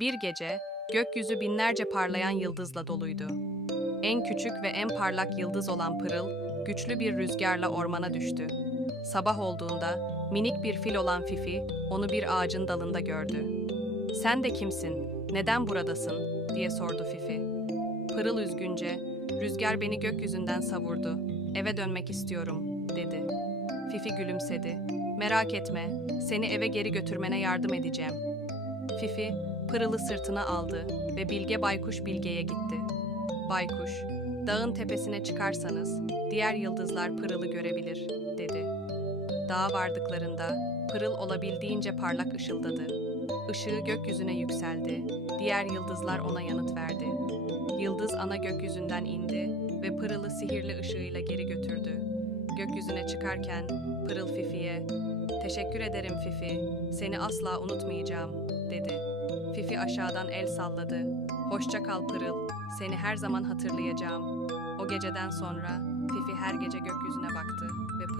Bir gece, gökyüzü binlerce parlayan yıldızla doluydu. En küçük ve en parlak yıldız olan Pırıl, güçlü bir rüzgarla ormana düştü. Sabah olduğunda minik bir fil olan Fifi onu bir ağacın dalında gördü. "Sen de kimsin? Neden buradasın?" diye sordu Fifi. Pırıl üzgünce, "Rüzgar beni gökyüzünden savurdu. Eve dönmek istiyorum." dedi. Fifi gülümsedi. "Merak etme, seni eve geri götürmene yardım edeceğim." Fifi, Pırıl'ı sırtına aldı ve Bilge Baykuş Bilge'ye gitti. Baykuş, dağın tepesine çıkarsanız diğer yıldızlar Pırıl'ı görebilir, dedi. Dağa vardıklarında Pırıl olabildiğince parlak ışıldadı. Işığı gökyüzüne yükseldi, diğer yıldızlar ona yanıt verdi. Yıldız ana gökyüzünden indi ve Pırıl'ı sihirli ışığıyla geri götürdü. Gökyüzüne çıkarken Pırıl Fifi'ye, "Teşekkür ederim Fifi, seni asla unutmayacağım." dedi. Fifi aşağıdan el salladı. "Hoşça kal Pırıl, seni her zaman hatırlayacağım." O geceden sonra Fifi her gece gökyüzüne baktı ve gördüğünde